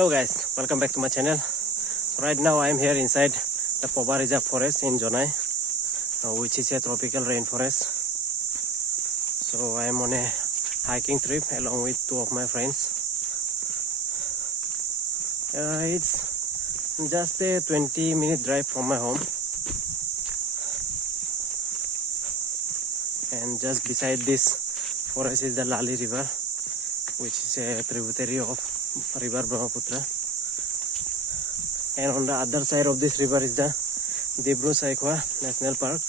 Hello guys, welcome back to my channel. Right now I am here inside the Poba Reserve Forest in Jonai, which is a tropical rainforest. So I am on a hiking trip along with two of my friends. It's just a 20-minute drive from my home, and just beside this forest is the Lali river, which is a tributary of river Brahmaputra. And on the other side of this river is the Dibru-Saikhowa National Park.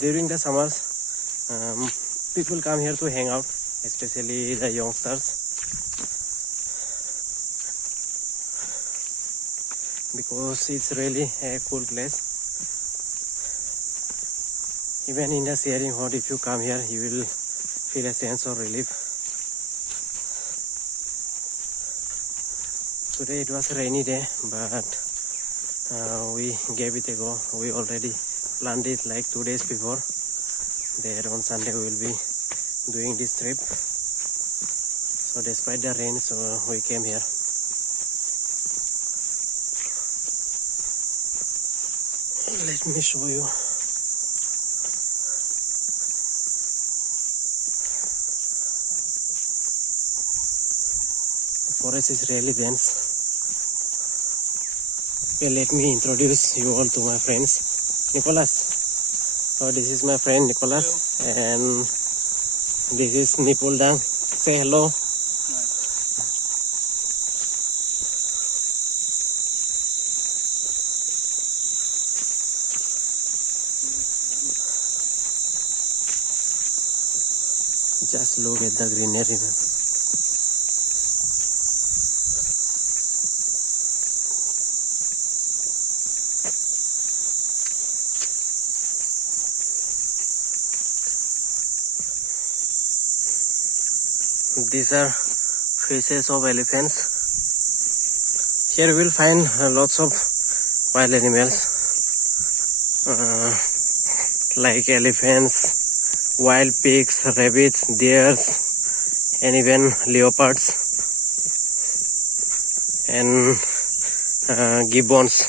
During the summers, people come here to hang out, especially the youngsters, because it's really a cool place. Even in the searing hot, if you come here, you will feel a sense of relief. Today it was a rainy day, but we gave it a go. We already planned it like 2 days before. There on Sunday we will be doing this trip. So despite the rain, so we came here. Let me show you. The forest is really dense. Okay, let me introduce you all to my friends. Nicholas. So this is my friend Nicholas. Hello. And this is Nipul Dang. Say hello. Just look at the greenery, man. These are faces of elephants. Here you will find lots of wild animals like elephants, wild pigs, rabbits, deers, and even leopards and gibbons.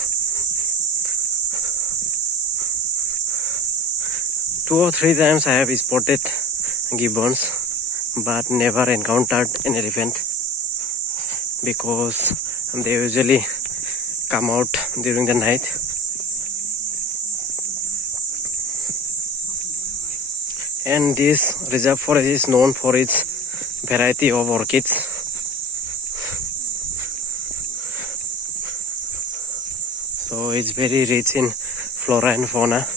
2 or 3 times I have spotted gibbons, but never encountered an elephant, because they usually come out during the night. And this reserve forest is known for its variety of orchids. So it's very rich in flora and fauna.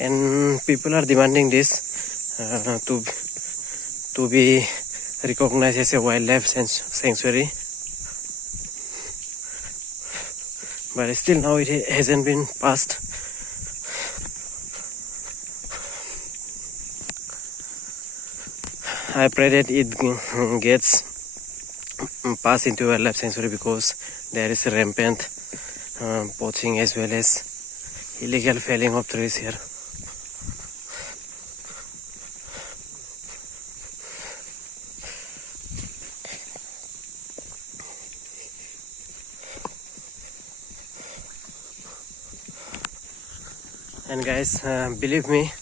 And people are demanding this to be recognized as a wildlife sanctuary. But still now it hasn't been passed. I pray that it gets passed into a wildlife sanctuary, because there is rampant poaching as well as illegal felling of trees here. And guys, believe me,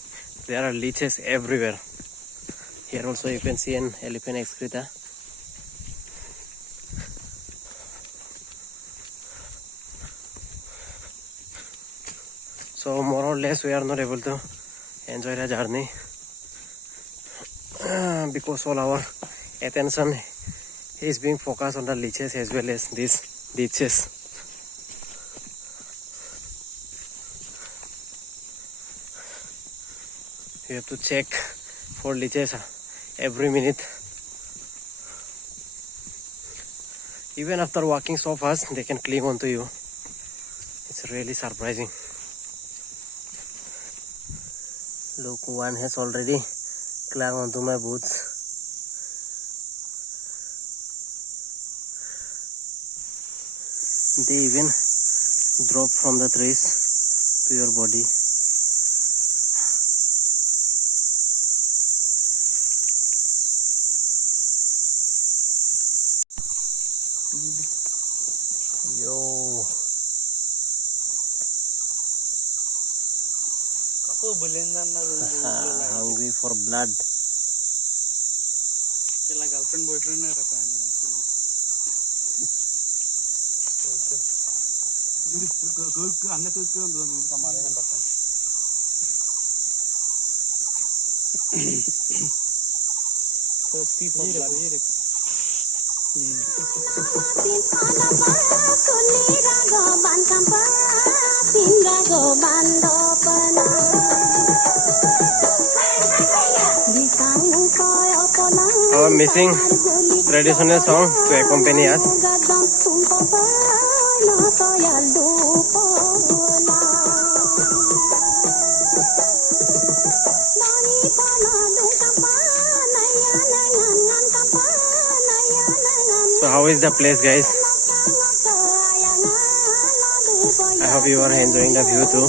there are leeches everywhere. Here also you can see an elephant excreta. So more or less we are not able to enjoy the journey because all our attention is being focused on the leeches as well as these leeches. You have to check for leeches every minute. Even after walking so fast, they can cling onto you. It's really surprising. Look, one has already clung onto my boots. They even drop from the trees to your body. Yo. Hungry for blood. Girlfriend boyfriend है रखा नहीं हमने तो क्यों दो minute हमारे ना बता thirsty for blood ये देखो Our missing traditional song to accompany us. So how is the place, guys? I hope you are enjoying the view too.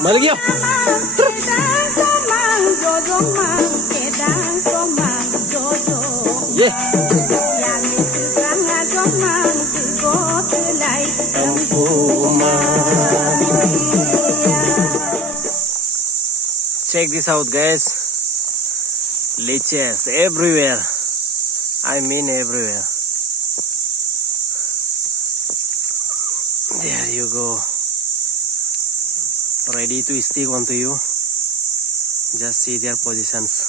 Mari gyo. Yeah. Check this out, guys. Leeches everywhere. I mean everywhere. There you go. Ready to stick onto you. Just see their positions.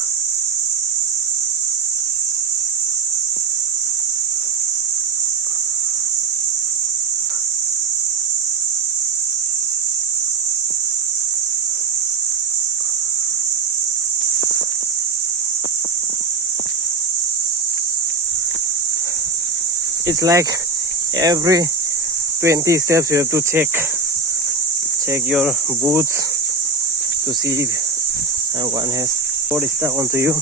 It's like every 20 steps you have to check your boots to see if one has what is stuck onto you.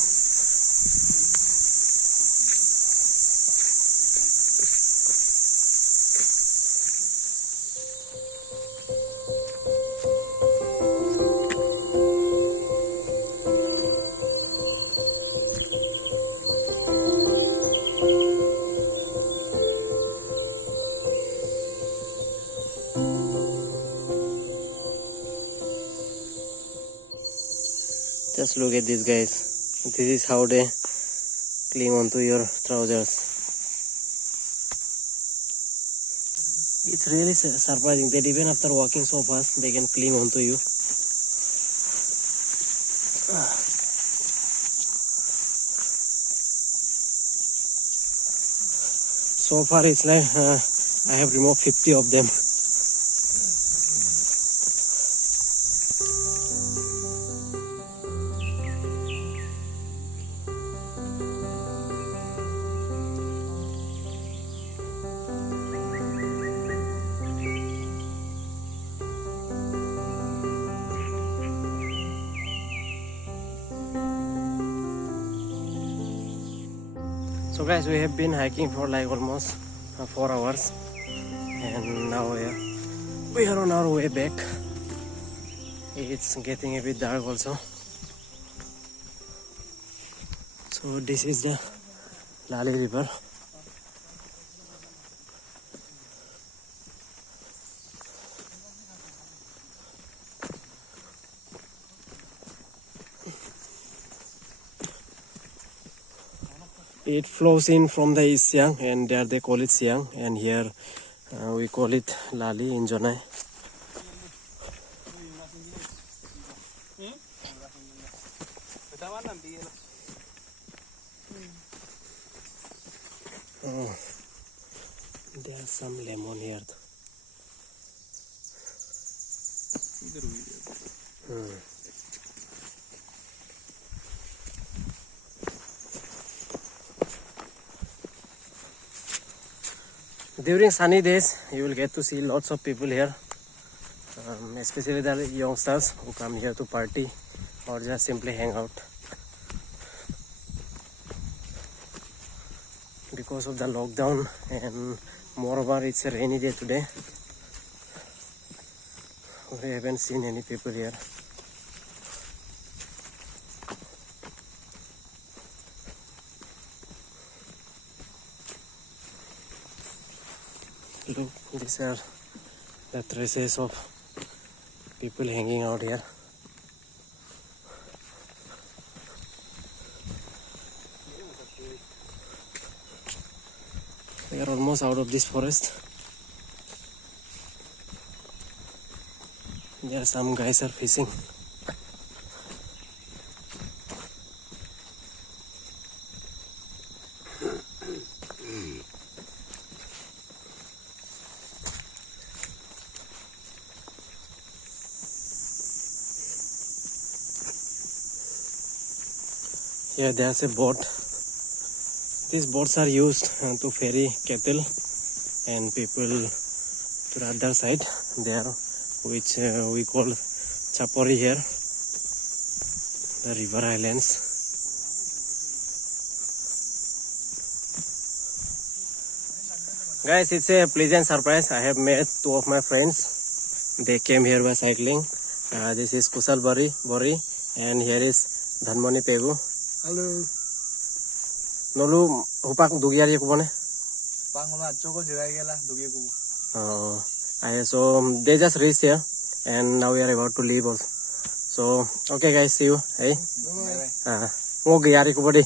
Just look at these guys. This is how they cling onto your trousers. It's really surprising that even after walking so fast, they can cling onto you. So far it's like I have removed 50 of them. So guys, we have been hiking for like almost 4 hours and now we are on our way back. It's getting a bit dark also. So this is the Lali river. It flows in from the East Siang, and there they call it Siang, and here we call it Lali in Jonai. Oh, there's some lemon here. During sunny days, you will get to see lots of people here, especially the youngsters who come here to party or just simply hang out. Because of the lockdown and moreover it's a rainy day today, we haven't seen any people here. Look, these are the traces of people hanging out here. We are almost out of this forest. There some guys are fishing. Here there's a boat. These boats are used to ferry cattle and people to the other side there, which we call Chapori here, the river islands. Guys, it's a pleasant surprise. I have met two of my friends. They came here by cycling. This is Kusal Bori and here is Dhanmani Pegu. Hello. Nolu hupak dugiari ko bone. Pangola choko jirai gela dugi ko. So they just reached here and now we are about to leave also. So okay guys, see you. Hey. Bye. Wo giari ko bodi.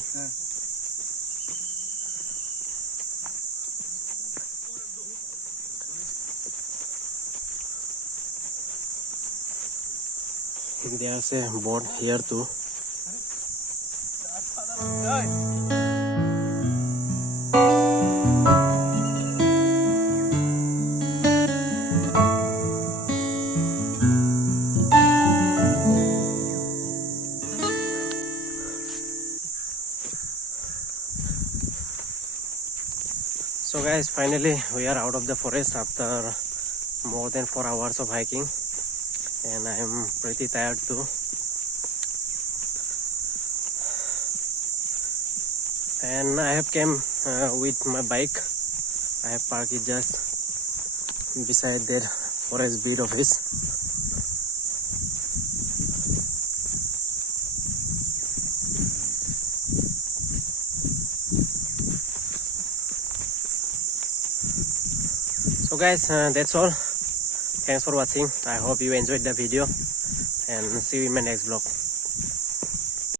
There's a boat here too. So guys, finally we are out of the forest after more than 4 hours of hiking and I am pretty tired too. And I have came with my bike. I have parked it just beside that forest bed office. So guys, that's all. Thanks for watching. I hope you enjoyed the video and see you in my next vlog.